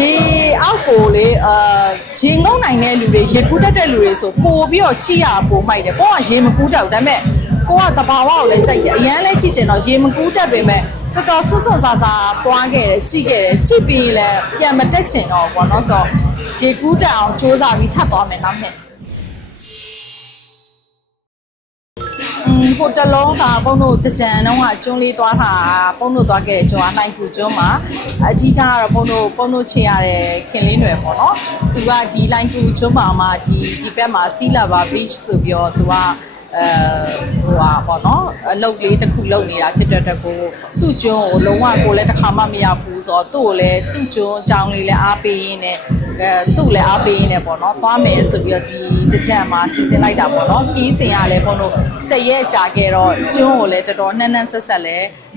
ရေအောက်ကိုလေအာရေငုံနိုင်တဲ့လူတွေရေကူးတတ်တဲ့လူတွေဆိုပို့ပြီးတော့ကြည့်ရပို့မိုက်တယ်ကိုကရေမကူးတတ်ဘူးဒါပေမဲ့ကိုကတဘာဝကိုလည်းကြိုက်တယ်အရန်လည်းကြည့်ချင်တော့ရေမကူးတတ်ပေမဲ့တော်တော်ဆွတ်ဆွတ်ဆာဆာသွားခဲ့တယ်ကြည့်ခဲ့တယ်ကြည့်ပြီးလည်းပြန်မတက်ချင်တော့ဘူးပေါ့နော်ဆိုတော့ရေကူးတက်အောင်စူးစမ်းပြီးထပ်သွားမယ်နောက်နှ ဟိုတလုံးကဘုန်းတို့တကြံတုန်းကကျွန်းလေးသွားတာဘုန်းတို့သွားခဲ့တဲ့ကျွန်းကနိုင်ကူကျွန်းမှာအဓိကကတော့ဘုန်းတို့ဘုန်းတို့ချေရတဲ့ခင်လေးနွယ်ပေါ့နော်သူကဒီလိုင်းကူကျွန်းမှာမှာဒီဒီဘက်မှာစီလာဘာ beach ဆိုပြီးတော့သူကအဲဟိုဟာပေါ့နော်အလုပ်လေးတစ်ခုလုပ်နေတာဖြစ်တဲ့အတွက်ကိုသူ့ကျွန်းကိုလုံးဝကိုလည်းတစ်ခါမှမရဘူးဆိုတော့သူ့ကိုလည်းသူ့ကျွန်းအကြောင်းလေးလည်းအားပေးရင်းနဲ့ အဲသူ့လည်းအားပေးရင်းနဲ့ပေါ့နော်သွားမယ်ဆိုပြီးတော့ဒီတကြံမှာစီစဉ်လိုက်တာပေါ့နော်ကီးစင်ရလဲဘုန်းတို့ဆက်ရက်ကြာခဲ့တော့ကျွန်းကိုလည်းတော်တော်နှမ်းနှမ်းဆက်ဆက်လဲ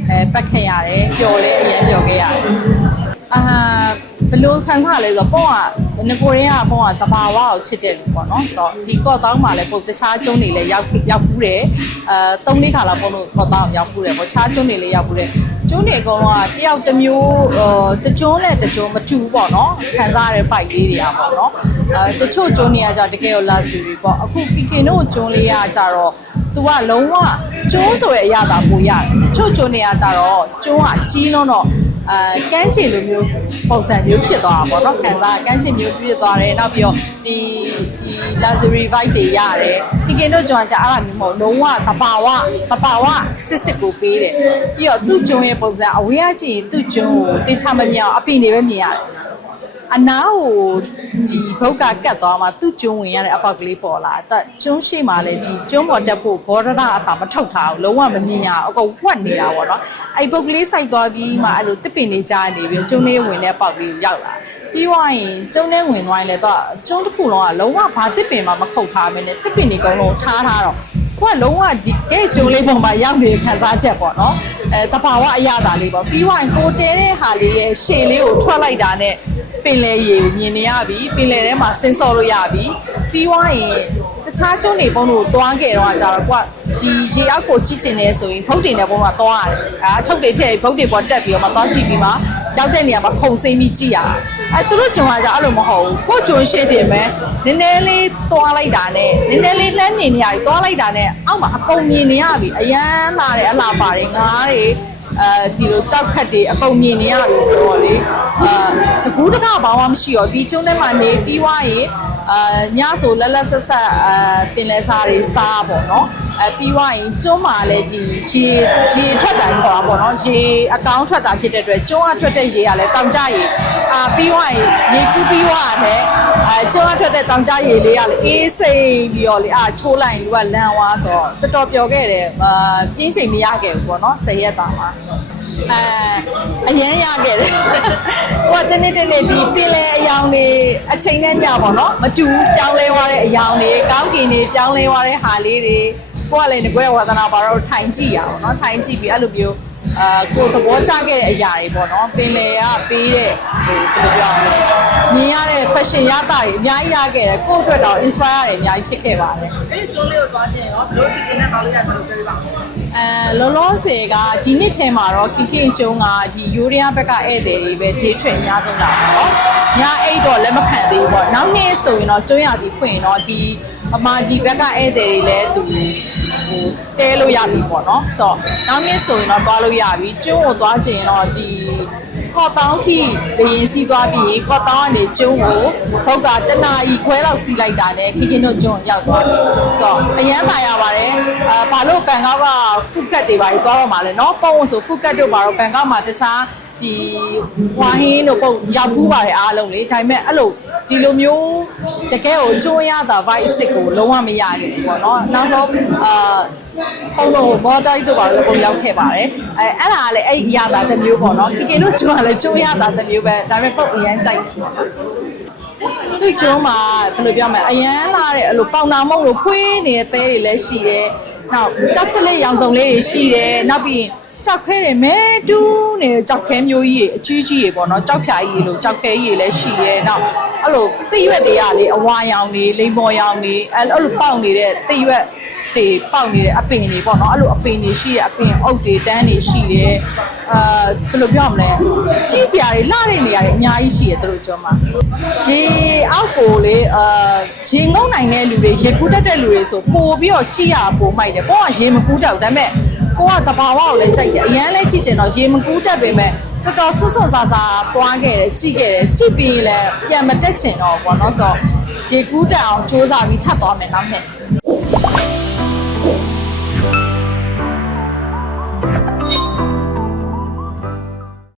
အဲပတ်ခဲ့ရတယ်ပျော်လဲအရင်ပျော်ခဲ့ရတယ်အာဘယ်လို့ခံစားလဲဆိုတော့ပေါ့ကငကိုရင်းကပေါ့ကတဘာဝကိုချစ်တဲ့လူပေါ့နော်ဆိုတော့ဒီကော့တောင်းမှာလည်းပုံတခြားကျွန်းတွေလည်းရောက်ရောက်ဘူးတယ်အဲ၃လေးခါလောက်ပုံလို့ကော့တောင်းရောက်ဘူးတယ်ပေါ့ခြားကျွန်းတွေလည်းရောက်ဘူးတယ် ကျွန်းတွေအကုန်လုံးကတယောက်တစ်မျိုးဟိုတကျွန်းနဲ့တကျွန်းမတူဘူးပေါ့နော်ခံစားရတဲ့ fight လေးတွေကပေါ့နော်အဲတချို့ကျွန်းတွေကကြတကယ်ကို luxury ပေါ့အခု Pikin တို့ကျွန်းလေးကကြတော့ तू ကလုံးဝကျွန်းဆိုတဲ့အရာသာပိုရတယ်။ချို့ကျွန်းတွေကကြတော့ကျွန်းကကြီးလုံးတော့ အဲကန်းချင်လိုမျိုးပုံစံမျိုးဖြစ်သွားတာပေါ့နော်ခံစားကန်းချင်မျိုးဖြစ်သွားတယ်နောက်ပြီးတော့ဒီဒီ luxury vibe တွေရတယ်ဒီကင်တို့ကျွန်းကအဲ့လိုမျိုးမဟုတ်လုံးဝတဘာဝတဘာဝစစ်စစ်ကိုပေးတယ်ပြီးတော့သူ့ကျွန်းရဲ့ပုံစံအဝေးကကြည့်ရင်သူ့ကျွန်းကိုတေချာမမြောင်အပင်တွေပဲမြင်ရတယ် အနာကိုဒီဘုတ်ကကတ်သွားမှသူ့ကျွန်းဝင်ရတဲ့အပေါက်ကလေးပေါ်လာအသက်ကျွန်းရှိမှလည်းဒီကျွန်းပေါ်တက်ဖို့ဘောဒရအစာမထုတ်ထားဘူးလုံးဝမမြင်ရအောင်အကုန်ဝတ်နေတာပေါ့နော်အဲ့ဘုတ်ကလေးစိုက်သွားပြီးမှအဲ့လိုတစ်ပင်လေးကြားနေပြီးကျွန်းလေးဝင်တဲ့အပေါက်ကလေးရောက်လာပြီးွားရင်ကျွန်းလေးဝင်သွားရင်လည်းတော့ကျွန်းတစ်ခုလုံးကလုံးဝဘာတစ်ပင်မှမခုတ်ထားမင်းနဲ့တစ်ပင်တွေအကုန်လုံးထားထားတော့ကိုကလုံးဝဒီကဲကျုံလေးပုံမှာရောက်နေတဲ့ခံစားချက်ပေါ့နော်အဲတဘာဝအရသာလေးပေါ့ပြီးွားရင်ကိုတဲတဲ့ဟာလေးရဲ့ရှေလေးကိုထွက်လိုက်တာနဲ့ ပင်လယ်ရေကိုမြင်နေရပြီပင်လယ်ထဲမှာဆင်းဆော်လို့ရပြီပြီးွားရင်တခြားကျွန်းတွေပုံတို့တွားခဲ့တော့ကြတော့ကွာဒီရေအောက်ကိုကြည့်ကျင်နေဆိုရင်ဖုတ်တင်တဲ့ပုံကတွားရတယ်အဲထုတ်တွေထည့်ဖုတ်တွေပေါ်တက်ပြီးတော့မှတွားကြည့်ပြီးမှရောက်တဲ့နေရာမှာခုံစိမ့်ပြီးကြည့်ရ အဲသူတို့ကျွန်းကကြအဲ့လိုမဟုတ်ဘူးကိုကျွန်းရှိတယ်မယ်နည်းနည်းလေးတွားလိုက်တာနဲ့နည်းနည်းလေးလှမ်းနေနေရပြီတွားလိုက်တာနဲ့အောက်မှာအကုန်မြင်နေရပြီအရန်လာတယ်အလားပါတယ်ငါးတွေအဲဒီလိုကြောက်ခတ်တွေအကုန်မြင်နေရပြီဆိုတော့လေအာတကူးတကဘာမှမရှိတော့ဒီကျွန်းထဲမှာနေပြီးွားရင် အာညဆိုလက်လက်ဆက်ဆက်အာပင်လယ်စားတွေစားပေါ့နော်အဲပြီးွားရင်ကျွန်းမှာလည်းဒီရေရေထွက်တာခေါ်တာပေါ့နော်ရေအကောင်းထွက်တာဖြစ်တဲ့အတွက်ကျွန်းကထွက်တဲ့ရေကလည်းတောင်ကျရေအာပြီးွားရင်ရေကူးပြီးွားတဲ့အဲကျွန်းကထွက်တဲ့တောင်ကျရေလေးကလည်းအေးစိမ်ပြီးတော့လေအာချိုးလိုက်လူကလန့်သွားဆိုတော့တော်တော်ပျော်ခဲ့တယ်အာပြင်းချိန်မရခဲ့ဘူးပေါ့နော်ဆယ်ရက်တာမှာ အဲအရင်ရခဲ့တယ်။ဟိုကတနေ့တနေ့ဒီပင်လေအယောင်တွေအချိန်နဲ့မျှပေါ့နော်မတူဘူးပြောင်းလဲသွားတဲ့အယောင်တွေကောင်းကင်တွေပြောင်းလဲသွားတဲ့ဟာလေးတွေကိုကလည်းငွေဝါသနာပါတော့ထိုင်ကြည့်ရအောင်နော်ထိုင်ကြည့်ပြီးအဲ့လိုမျိုး အာကိုသဘောကျခဲ့တဲ့အရာတွေပေါ့နော်ပင်လေကပေးတဲ့ဟိုဘယ်လိုပြောရမလဲမြင်ရတဲ့ fashion ရတာတွေအများကြီးရခဲ့တယ်ကိုယ့်အတွက်တော့ inspire ရတယ်အများကြီးဖြစ်ခဲ့ပါတယ်အဲ့ဒီကျွန်းလေးကိုသွားချင်ရောဘယ်လိုစီစဉ်နဲ့သွားလို့ရဆိုတော့ပြောပြပါဦးအဲလောလောဆယ်ကဒီနှစ်ထဲမှာတော့ကင်ကင်ကျုံကဒီယူရီးယားဘက်ကဧည့်သည်တွေပဲဒေးထွေအများဆုံးလာပါတော့။ညအိတ်တော့လက်မခံသေးဘူးပေါ့။နောက်နေ့ဆိုရင်တော့ကျွန်းရသည်ဖွင့်ရင်တော့ဒီအမာဒီဘက်ကဧည့်သည်တွေလည်းသူ ဟိုတဲလို့ရပြီပေါ့နော်။ဆိုတော့နောက်နေ့ဆိုရင်တော့သွားလို့ရပြီ။ကျွန်းကိုသွားချင်ရင်တော့ဒီကော့တောင်းထိဘရင်စီးသွားပြီးကော့တောင်းကနေကျွန်းကိုဘုတ်ကတနာရီခွဲလောက်စီးလိုက်တာနဲ့ခင်ခင်တို့ကျွန်းရောက်သွားပြီ။ဆိုတော့အရန်သာရပါတယ်။အာဘာလို့ဘန်ကောက်ကဖုကတ်တွေပါသွားတော့မှာလဲเนาะပုံဝင်ဆိုဖုကတ်တို့ပါတော့ဘန်ကောက်မှာတခြား ဒီဝါဟင်းတို့ပုံရောက်ဘူးပါတယ်အားလုံးလေဒါပေမဲ့အဲ့လိုဒီလိုမျိုးတကယ်ကိုကျွန်းရတာ vibe စစ်ကိုလုံးဝမရခဲ့ဘူးပေါ့နော်နောက်ဆုံးအာပုံလုံးဘောတိုက်တို့ပါတော့ပုံရောက်ခဲ့ပါတယ်အဲအဲ့ဒါကလည်းအဲ့ဒီရတာတစ်မျိုးပေါ့နော်ကီကင်တို့ကျွန်းကလည်းကျွန်းရတာတစ်မျိုးပဲဒါပေမဲ့ပုံအရန်ကြိုက်တယ်ပေါ့နော်သူ့ကျုံးမှာဘယ်လိုပြောမလဲအရန်လာတဲ့အဲ့လိုပေါင်နာမုံလို့ဖွေးနေတဲ့သဲတွေလည်းရှိတယ်။နောက်ကြောက်စလက်ရောင်စုံလေးတွေရှိတယ်။နောက်ပြီးရင် ကြောက်ခဲတယ်မဲတူးနေတဲ့ကြောက်ခဲမျိုးကြီးတွေအကြီးကြီးတွေပေါ့နော်ကြောက်ဖြာကြီးတွေလို့ကြောက်ခဲကြီးတွေလည်းရှိရဲနောက်အဲ့လိုတိရွက်တွေကလေအဝါရောင်တွေလိမ္မော်ရောင်တွေအဲ့အဲ့လိုပေါက်နေတဲ့တိရွက်တွေပေါက်နေတဲ့အပင်တွေပေါ့နော်အဲ့လိုအပင်တွေရှိတဲ့အပင်အုပ်တွေတန်းတွေရှိတယ်အာဘယ်လိုပြောမလဲကြီးစရာတွေလှတဲ့နေရာတွေအများကြီးရှိတယ်သူတို့ကျော်မှာရေအောက်ကိုလေအာရေငုံနိုင်တဲ့လူတွေရေကူးတတ်တဲ့လူတွေဆိုပို့ပြီးတော့ကြည့်ရပို့မိုက်တယ်ပေါ့ကရေမကူးတတ်ဘူးဒါပေမဲ့ ကိုကတဘာဝကိုလည်းကြိုက်တယ်အရန်လည်းကြည့်ချင်တော့ရေမကူးတတ်ပေမဲ့တော်တော်ဆွတ်ဆွတ်ဆာဆာသွားခဲ့တယ်ကြည့်ခဲ့တယ်ကြည့်ပြီးလည်းပြန်မတက်ချင်တော့ဘူးပေါ့နော်ဆိုတော့ရေကူးတက်အောင်စူးစမ်းပြီးထပ်သွားမယ်နောက်နှစ်